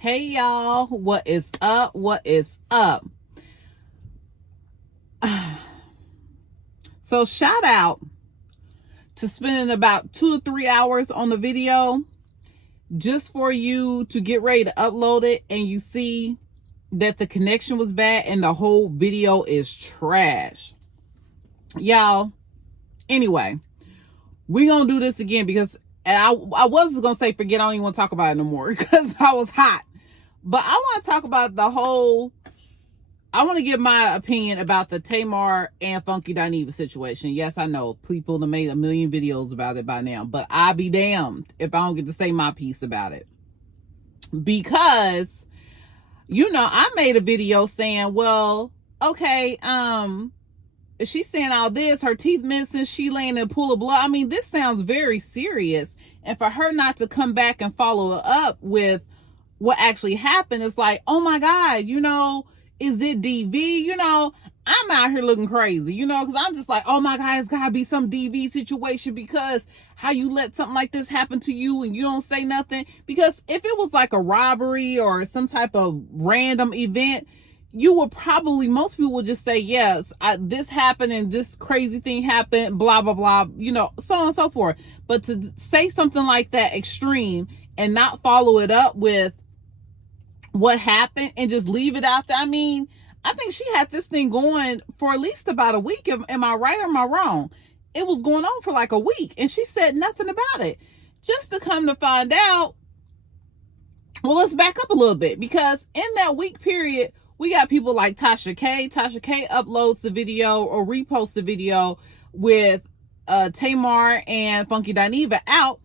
Hey y'all, what is up? What is up? So shout out to spending about 2 or 3 hours on the video just for you to get ready to upload it and you see that the connection was bad and the whole video is trash. Y'all, anyway, we're gonna do this again because I was gonna say forget, I don't even want to talk about it no more because I was hot. But I want to talk about I want to give my opinion about the Tamar and Funky Dineva situation. Yes, I know people have made a million videos about it by now, but I'll be damned if I don't get to say my piece about it. Because, I made a video saying, well, okay, she's saying all this, her teeth missing, she laying in a pool of blood. I mean, this sounds very serious. And for her not to come back and follow it up with what actually happened, it's like, oh my God, is it DV? I'm out here looking crazy, because I'm just like, oh my God, it's gotta be some DV situation, because how you let something like this happen to you and you don't say nothing? Because if it was like a robbery or some type of random event, most people would just say, yes, this happened and this crazy thing happened, blah, blah, blah, so on and so forth. But to say something like that extreme and not follow it up with what happened and just leave it out there. I mean, I think she had this thing going for at least about a week. Am I right or am I wrong? It was going on for like a week and she said nothing about it. Just to come to find out, well, let's back up a little bit, because in that week period, we got people like Tasha K. Tasha K uploads the video or reposts the video with Tamar and Funky Dineva out,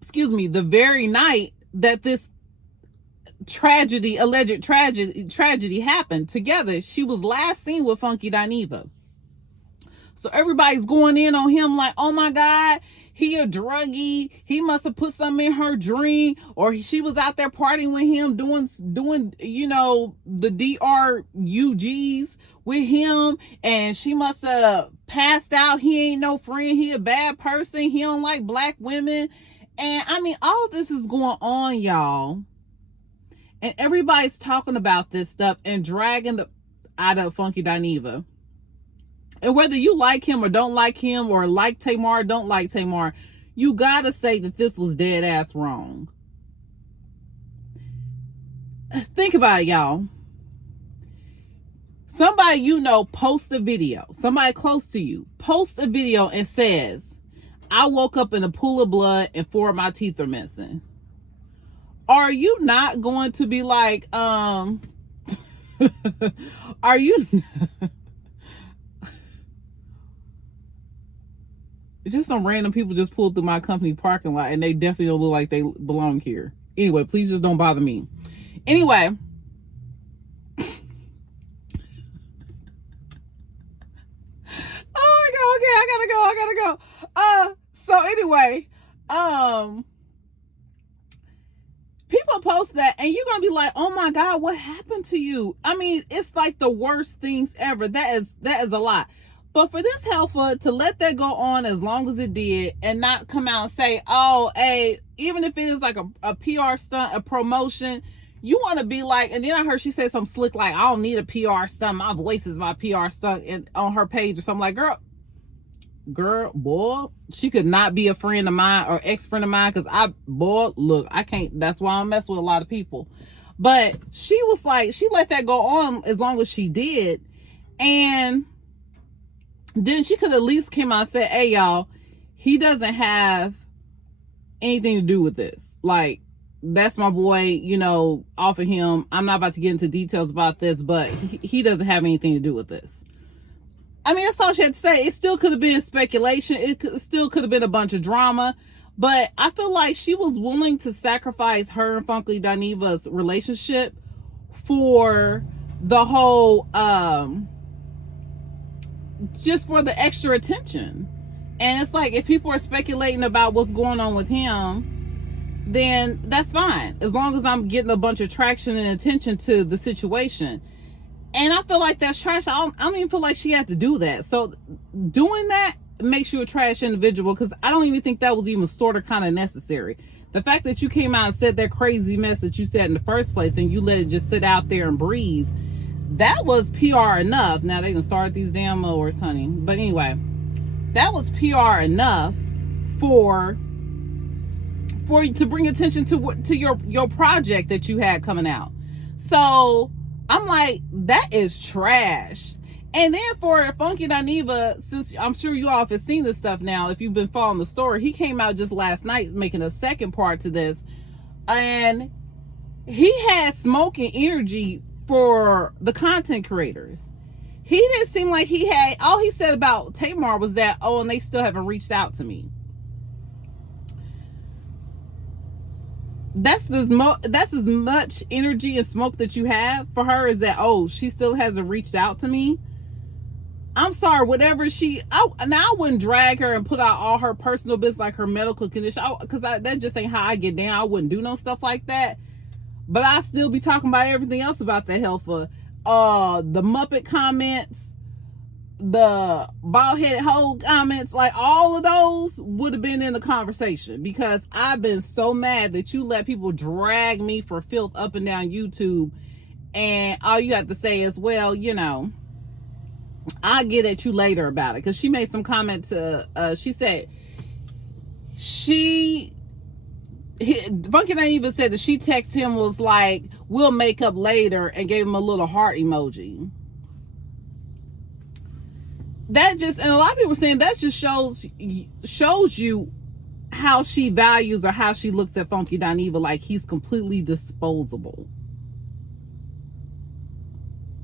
the very night that this alleged tragedy happened together. She was last seen with Funky Dineva. So everybody's going in on him like, oh my God, he a druggie. He must have put something in her drink, or she was out there partying with him doing the DRUGs with him, and she must have passed out. He ain't no friend. He a bad person. He don't like black women. And I mean, all this is going on, y'all. And everybody's talking about this stuff and dragging out of Funky Dineva. And whether you like him or don't like him, or like Tamar, don't like Tamar, you gotta say that this was dead ass wrong. Think about it, y'all. Somebody posts a video. Somebody close to you posts a video and says, I woke up in a pool of blood and 4 of my teeth are missing. Are you not going to be like, are you... Just some random people just pulled through my company parking lot and they definitely don't look like they belong here. Anyway, please just don't bother me. Anyway. Oh my God, okay, I gotta go. So anyway, people post that and you're gonna be like, oh my God, what happened to you? I mean, it's like the worst things ever. That is a lot. But for this heifer to let that go on as long as it did and not come out and say, oh, hey, even if it is like a PR stunt, a promotion, you want to be like, and then I heard she said something slick like, I don't need a PR stunt. My voice is my PR stunt on her page or something. Like, boy, she could not be a friend of mine or ex-friend of mine, because I can't, that's why I don't mess with a lot of people. But she was like, she let that go on as long as she did. And then she could at least came out and said, hey y'all, he doesn't have anything to do with this. Like, that's my boy, off of him. I'm not about to get into details about this, but he doesn't have anything to do with this. I mean, that's all she had to say. It still could have been speculation. Still could have been a bunch of drama. But I feel like she was willing to sacrifice her and Funky Dineva's relationship for the whole, just for the extra attention. And it's like, if people are speculating about what's going on with him, then that's fine, as long as I'm getting a bunch of traction and attention to the situation. And I feel like that's trash. I don't even feel like she had to do that. So doing that makes you a trash individual, because I don't even think that was even sort of kind of necessary. The fact that you came out and said that crazy mess that you said in the first place and you let it just sit out there and breathe, that was PR enough. Now they done start these damn mowers, honey. But anyway, that was PR enough for you to bring attention to your project that you had coming out. So I'm like, that is trash. And then for Funky Dineva, since I'm sure you all have seen this stuff now, if you've been following the story, he came out just last night making a second part to this, and he had smoking energy for the content creators. He didn't seem like he had, all he said about Tamar was that, oh, and they still haven't reached out to me. That's as much energy and smoke that you have for her, is that, oh, she still hasn't reached out to me. I'm sorry, whatever I wouldn't drag her and put out all her personal business, like her medical condition, because that just ain't how I get down. I wouldn't do no stuff like that. But I still be talking about everything else about that heifer. The Muppet comments, the bald-headed hoe comments, like all of those would have been in the conversation, because I've been so mad that you let people drag me for filth up and down YouTube, and all you have to say is, well, you know, I'll get at you later about it. Because she made some comment to, she said, Funky Dineva said that she texted him, was like, we'll make up later, and gave him a little heart emoji. That just, and a lot of people are saying that just shows you how she values or how she looks at Funky Dineva, like he's completely disposable.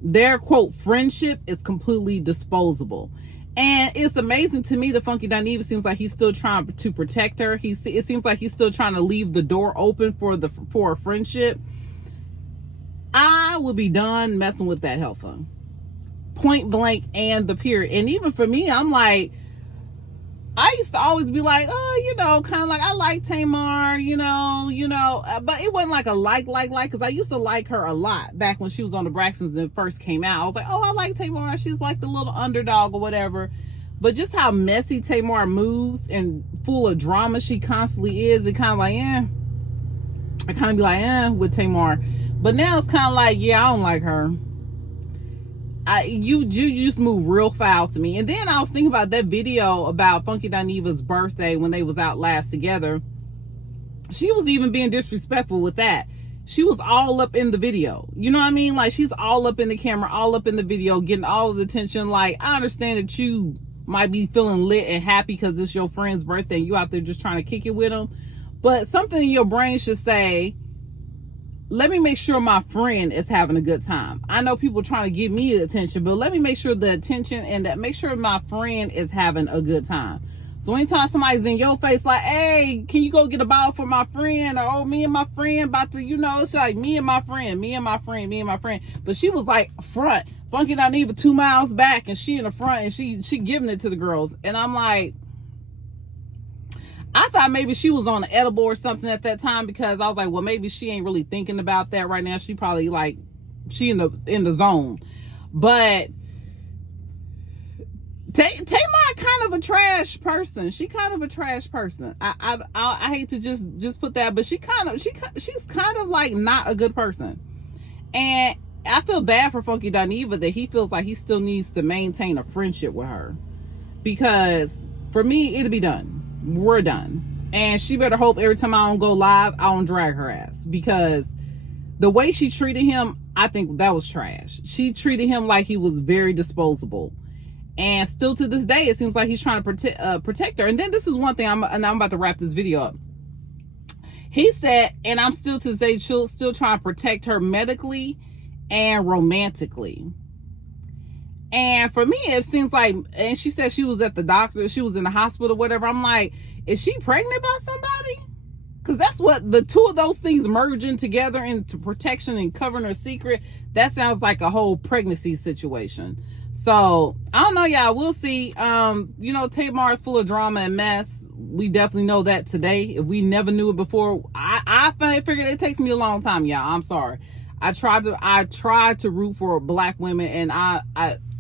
Their quote friendship is completely disposable. And it's amazing to me that Funky Dineva seems like he's still trying to protect her. It seems like he's still trying to leave the door open for a friendship. I would be done messing with that heifer. Point blank and the period. And even for me, I'm like, I used to always be like, oh, you know, kind of like, I like Tamar, you know, but it wasn't like a like, because I used to like her a lot back when she was on the Braxtons and first came out. I was like, oh, I like Tamar. She's like the little underdog or whatever. But just how messy Tamar moves and full of drama she constantly is, it kind of like, I kind of be like, with Tamar. But now it's kind of like, yeah, I don't like her. You just move real foul to me. And then I was thinking about that video about Funky Dineva's birthday when they was out last together. She was even being disrespectful with that. She was all up in the video. You know what I mean? Like, she's all up in the camera, all up in the video, getting all of the attention. Like, I understand that you might be feeling lit and happy because it's your friend's birthday and you out there just trying to kick it with them. But something in your brain should say, let me make sure my friend is having a good time. I know people trying to give me attention, but let me make sure the attention and that make sure my friend is having a good time. So anytime somebody's in your face like, hey, can you go get a bottle for my friend? Or, oh, me and my friend about to, you know, it's like me and my friend. But she was like front. Funky Dineva 2 miles back and she in the front and she giving it to the girls. And I'm like, I thought maybe she was on an edible or something at that time, because I was like, well, maybe she ain't really thinking about that right now. She probably like, she in the zone. But Tamar kind of a trash person. She kind of a trash person. I hate to just put that, but she's kind of like not a good person. And I feel bad for Funky Dineva that he feels like he still needs to maintain a friendship with her, because for me, it'll be done. We're done. And she better hope every time I don't go live, I don't drag her ass, because the way she treated him, I think that was trash. She treated him like he was very disposable. And still to this day, it seems like he's trying to protect her. And then this is one thing, I'm about to wrap this video up. He said, and I'm still to this day, still trying to protect her medically and romantically. And for me, it seems like, and she said she was at the doctor, she was in the hospital, whatever. I'm like, is she pregnant by somebody? Because that's what the two of those things merging together into protection and covering her secret, that sounds like a whole pregnancy situation. So I don't know, y'all. We'll see. You know, Tamar is full of drama and mess. We definitely know that today. If we never knew it before, I figured it takes me a long time, y'all. I'm sorry. I tried to root for black women, and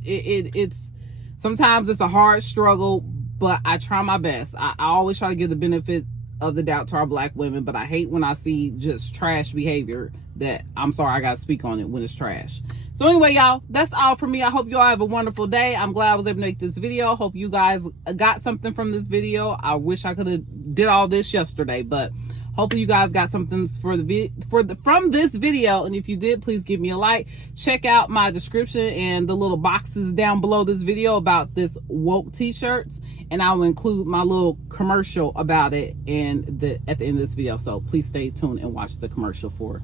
it's sometimes it's a hard struggle, but I try my best. I always try to give the benefit of the doubt to our black women, but I hate when I see just trash behavior that, I'm sorry, I gotta speak on it when it's trash. So anyway, y'all, that's all for me. I hope you all have a wonderful day. I'm glad I was able to make this video. Hope you guys got something from this video. I wish I could have did all this yesterday, but hopefully you guys got something from this video. And if you did, please give me a like. Check out my description and the little boxes down below this video about this woke t-shirts, and I will include my little commercial about it at the end of this video. So please stay tuned and watch the commercial for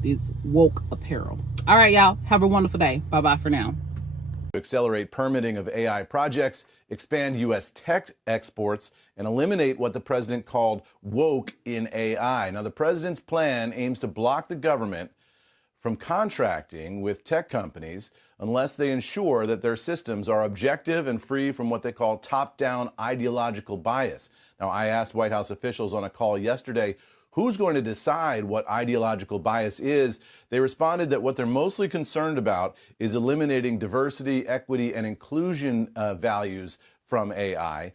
these woke apparel. All right, y'all, have a wonderful day. Bye bye for now. Accelerate permitting of AI projects, expand U.S. tech exports, and eliminate what the president called woke in AI. Now, the president's plan aims to block the government from contracting with tech companies unless they ensure that their systems are objective and free from what they call top-down ideological bias. Now, I asked White House officials on a call yesterday, who's going to decide what ideological bias is? They responded that what they're mostly concerned about is eliminating diversity, equity, and inclusion values from AI.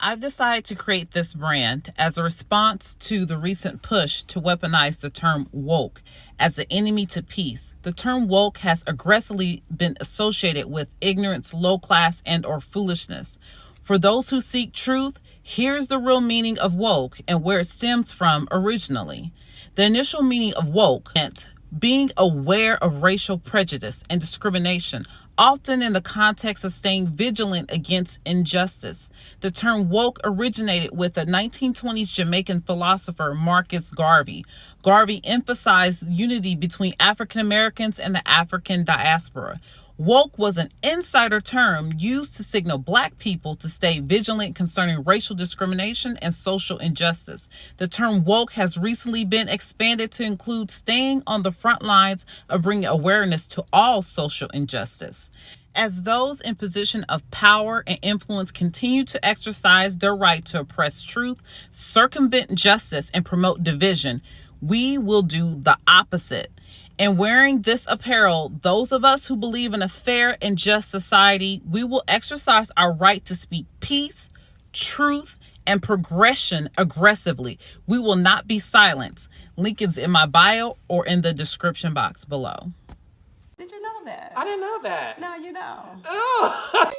I've decided to create this brand as a response to the recent push to weaponize the term woke as the enemy to peace. The term woke has aggressively been associated with ignorance, low class, and/or foolishness. For those who seek truth, here's the real meaning of woke and where it stems from originally. The initial meaning of woke meant being aware of racial prejudice and discrimination, often in the context of staying vigilant against injustice. The term woke originated with the 1920s Jamaican philosopher Marcus Garvey. Garvey emphasized unity between African Americans and the African diaspora. Woke was an insider term used to signal black people to stay vigilant concerning racial discrimination and social injustice. The term woke has recently been expanded to include staying on the front lines of bringing awareness to all social injustice. As those in position of power and influence continue to exercise their right to oppress truth, circumvent justice, and promote division, we will do the opposite. In wearing this apparel, those of us who believe in a fair and just society, we will exercise our right to speak peace, truth, and progression aggressively. We will not be silenced. Link is in my bio or in the description box below. Did you know that? I didn't know that. Now you know. Oh.